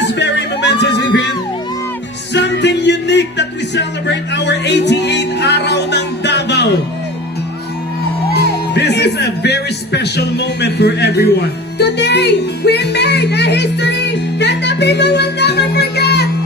this very momentous event, something unique that we celebrate our 88 Araw ng Davao. This is a very special moment for everyone. Today, we made a history that the people will never forget.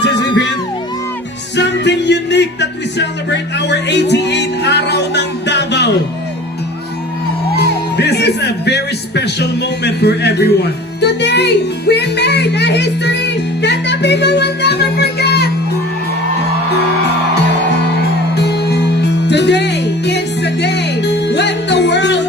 event. Something unique that we celebrate our 88 Araw ng Davao. This is a very special moment for everyone. Today, we made a history that the people will never forget. Today is the day when the world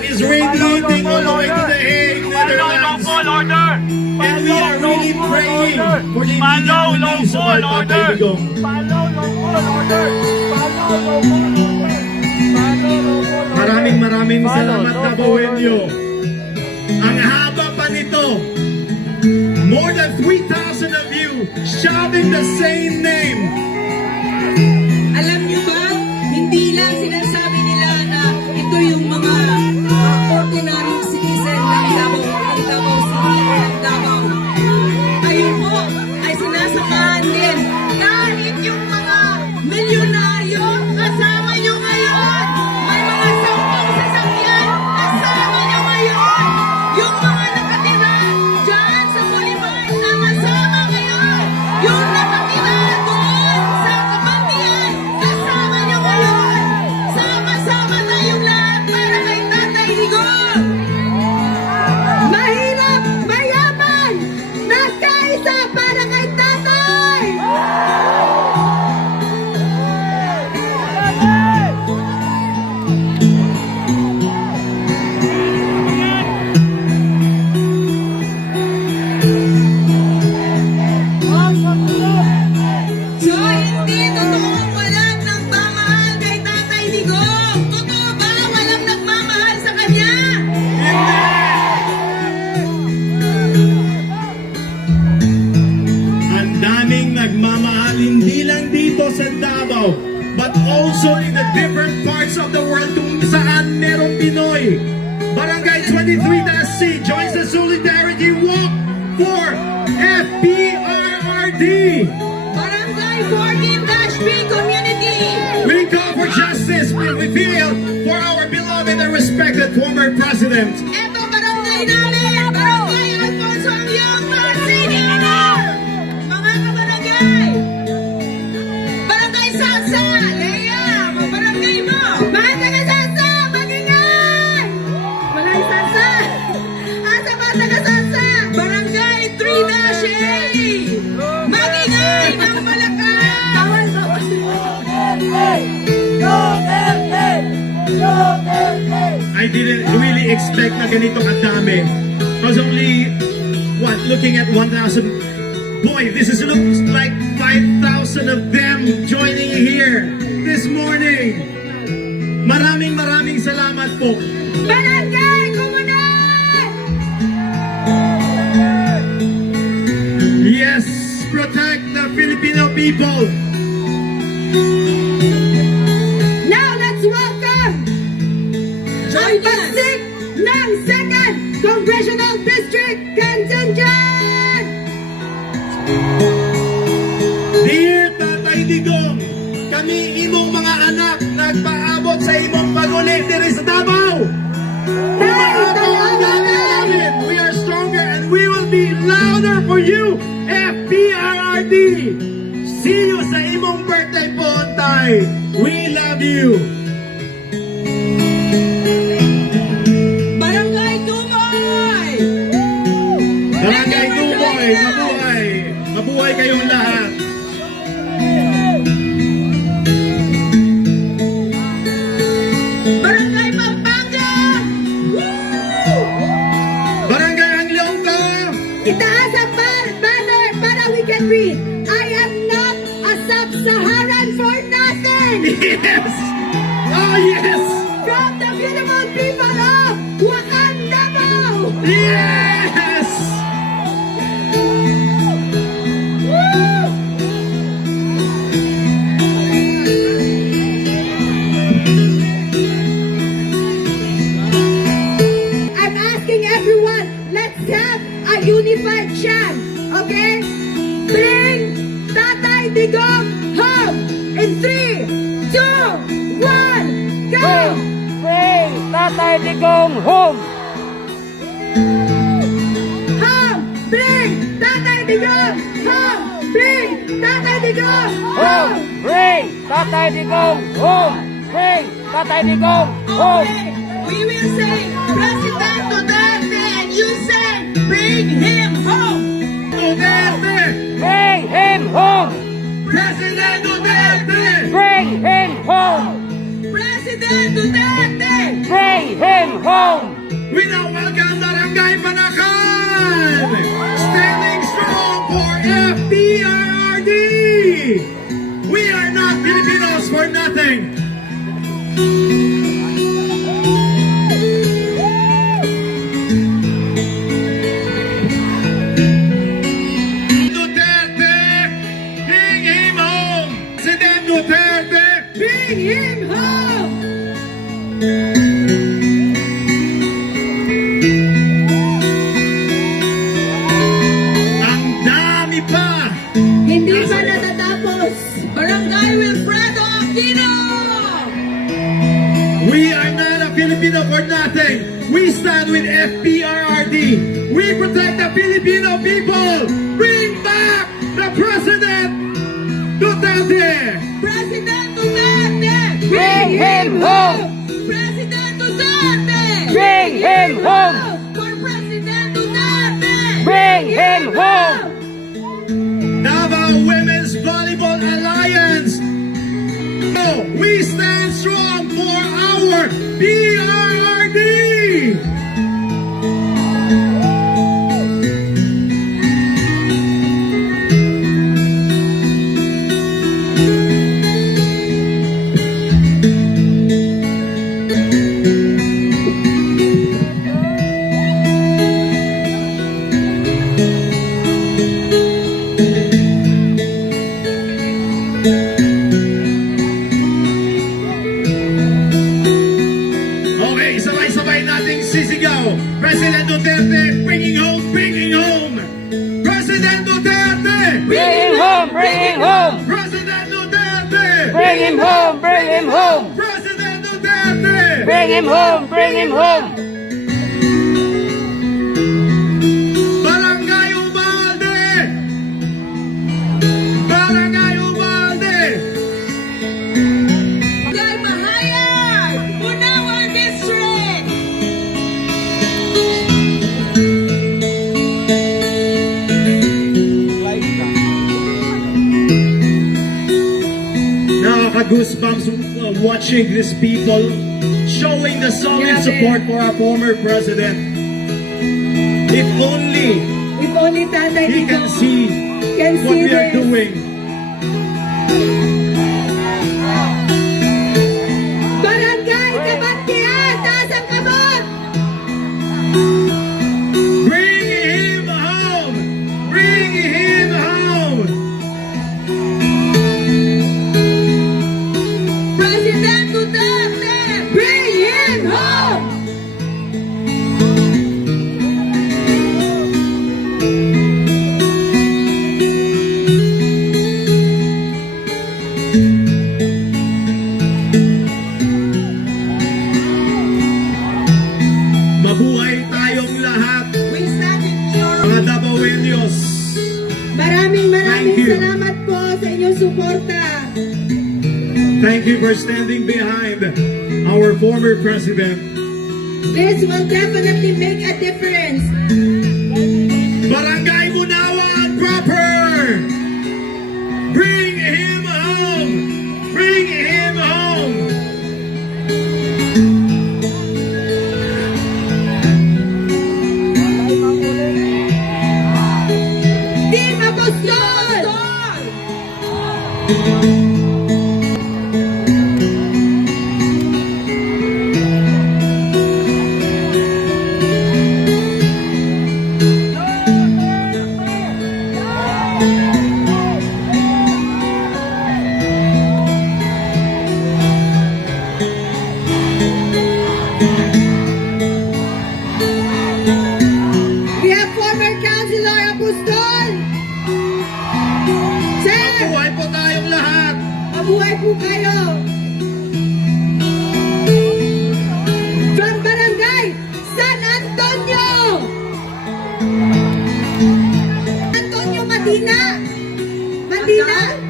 now is radiating all the way to the Hague, Netherlands. And we are really praying for the immediate release of our order! Maraming maraming salamat na Bowenyo. Ang haba pa nito. More than 3,000 of you shouting the same name. Sansa. Leia, mga barangay mo. Taga Sansa, magingay. Barangay Sansa. Asa ba taga Sansa? Barangay 3-A. Magingay ng Malacan. Tawal ko. I didn't really expect na ganito kadami. I was only, what, looking at 1,000. Boy, this is looks like 5,000 of them joining here this morning. Maraming maraming salamat po. Barangay Komunal. Yes, protect the Filipino people. Now let's welcome ang pagsik ng 2nd Congressional Kami imong mga anak nagpaabot sa imong paguli diri sa Davao. We are stronger and we will be louder for you, FPRRD. See you sa imong birthday po, We love you. Barangay Tumoy! Barangay Tumoy, mabuhay! Mabuhay kayong lahat! Oh, yes! From the beautiful people of Wakanda! Yes! I'm asking everyone, let's have a unified chant, okay? Bring Tatay Digong home in three, two, go! Bring Tatay Digong home! Home! Bring Tatay Digong home! Bring Tatay Digong Home! Bring Tatay Digong home! Bring Tatay Digong home! We will say President Duterte and you say bring him home. Duterte! Bring him home! President Duterte! Bring him home! President Duterte. Bring him home! Welcome Barangay Panakan! Standing strong for FPRRD! FPRRD. We protect the Filipino people. Bring back the President Duterte. President Duterte. Bring him home. President Duterte. Bring him home. For President Duterte. Bring him home. Davao Women's Volleyball Alliance. No, we stand strong for our PRRD. Nakaka-goosebumps uh, watching these people showing the solid support for our former president. If only If only Tatay he can see can what see we are this. doing. mabuhay po kayo. From Barangay San Antonio. Antonio Madina. Madina. Madina.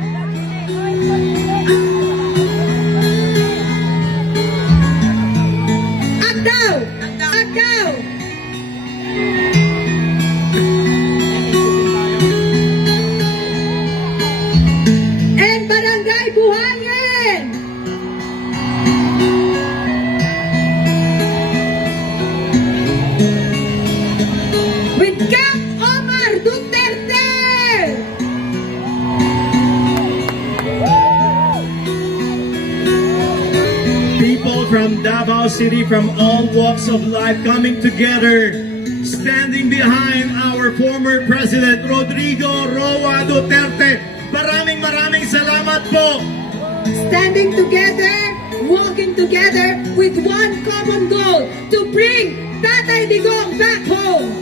Davao City from all walks of life coming together, standing behind our former President Rodrigo Roa Duterte. Maraming maraming salamat po. standing together, walking together with one common goal to bring Tatay Digong back home.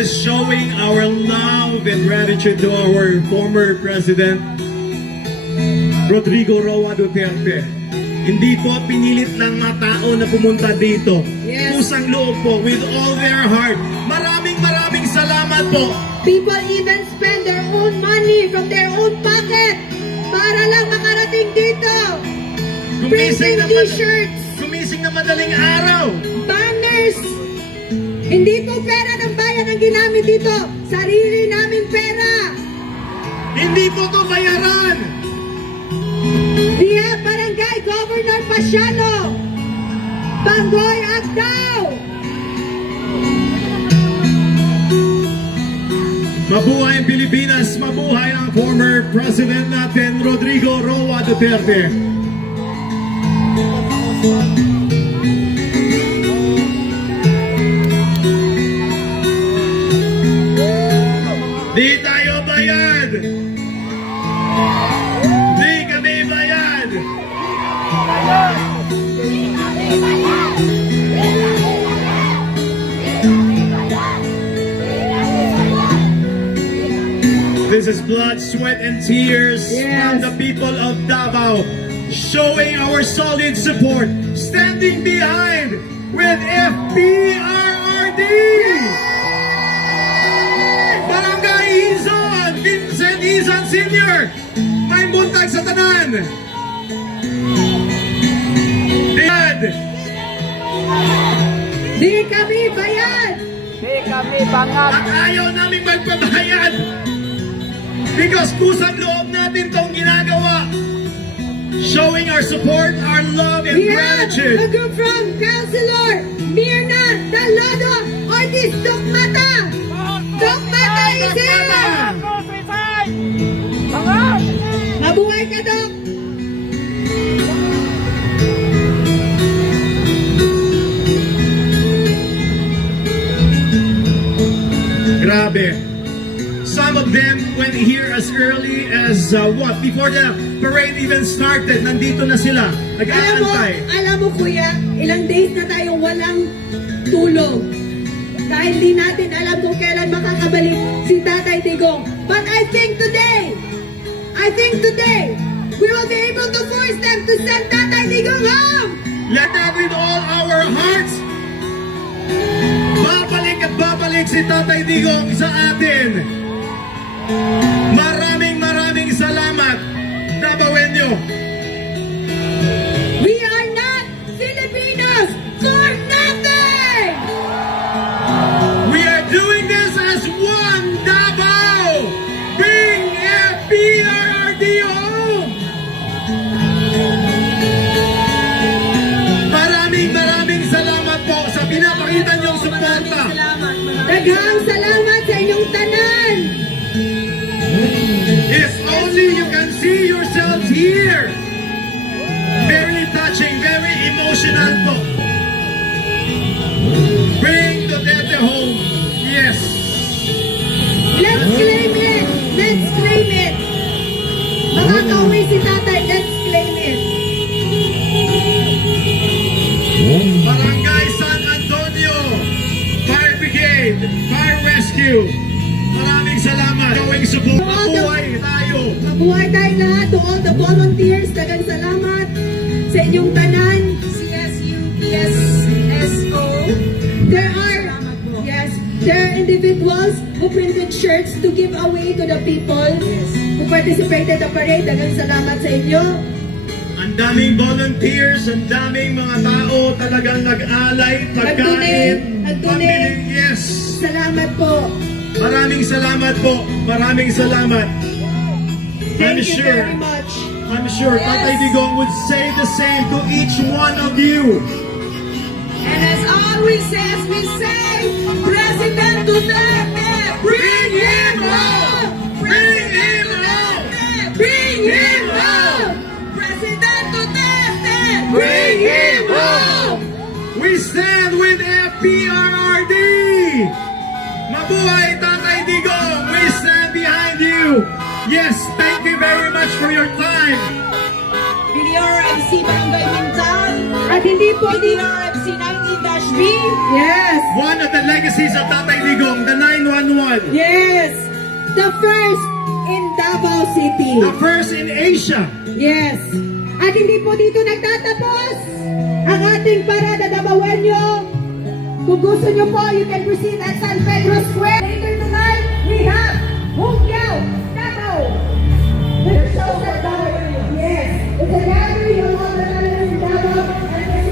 Is showing our love and gratitude to our former President Rodrigo Roa Duterte. Hindi po pinilit lang mga tao na pumunta dito. Yes. Pusang loob po, with all their heart. Maraming maraming salamat po. People even spend their own money from their own pocket para lang makarating dito. Gumising Printing t-shirts, gumising na madaling araw. banners. Hindi po pera ng ginamit dito. Sarili naming pera. Hindi po to bayaran. Have Barangay Governor Pasiano. Bangoy Agdao. Mabuhay ang Pilipinas, mabuhay ang former President natin, Rodrigo Roa Duterte. This is blood, sweat, and tears Yes. from the people of Davao, showing our solid support, standing behind with FPRRD! Barangay Izon, Vincent Izon Sr., may buntag sa tanan! Dad! Di kami bayad. Di kami bangag. At ayaw namin magpabayad! Because kusang loob natin tong ginagawa! Showing our support, our love, and We have a gratitude! group from Councilor Mirna Dalado Ortiz Dokmata. Dokmata is here. Mabuhay ka, Dok. Grabe. Some of them went here as early as uh, what? Before the parade even started, nandito na sila. Alam mo, Nag-aantay. alam mo kuya, ilang days na tayong walang tulog. Dahil di natin alam kung kailan makakabalik si Tatay Digong. But I think today, I think today, we will be able to force them to send Tatay Digong home. Let that with all our hearts. Babalik at babalik si Tatay Digong sa atin. Maraming maraming salamat. Dabawenyo. Emotional po. Bring home. Are individuals who printed shirts to give away to the people who participated the parade. Dagang salamat sa inyo. Ang daming volunteers, ang daming mga tao talagang nag-alay, pagkain, pambiling, yes. Salamat po. Maraming salamat po. Maraming salamat. I'm Thank you sure, very much. I'm sure Tatay Digong would say the same to each one of you. And as always says, we say, President Bring him home. Bring him home. Bring him home. President. Bring him home. We stand with FPRRD. We stand behind you. Yes, thank you very much for your time. BDR Barangay At hindi po BDR B. Yes. One of the legacies of Tatay Ligong, the 911. Yes. The first in Davao City. The first in Asia. Yes. At hindi po dito nagtatapos ang ating parada Dabawenyo. Kung gusto nyo po, you can proceed at San Pedro Square. Later tonight, we have Bungyao, Davao. The show at Davao. Yes. It's a gathering of all the Davao and the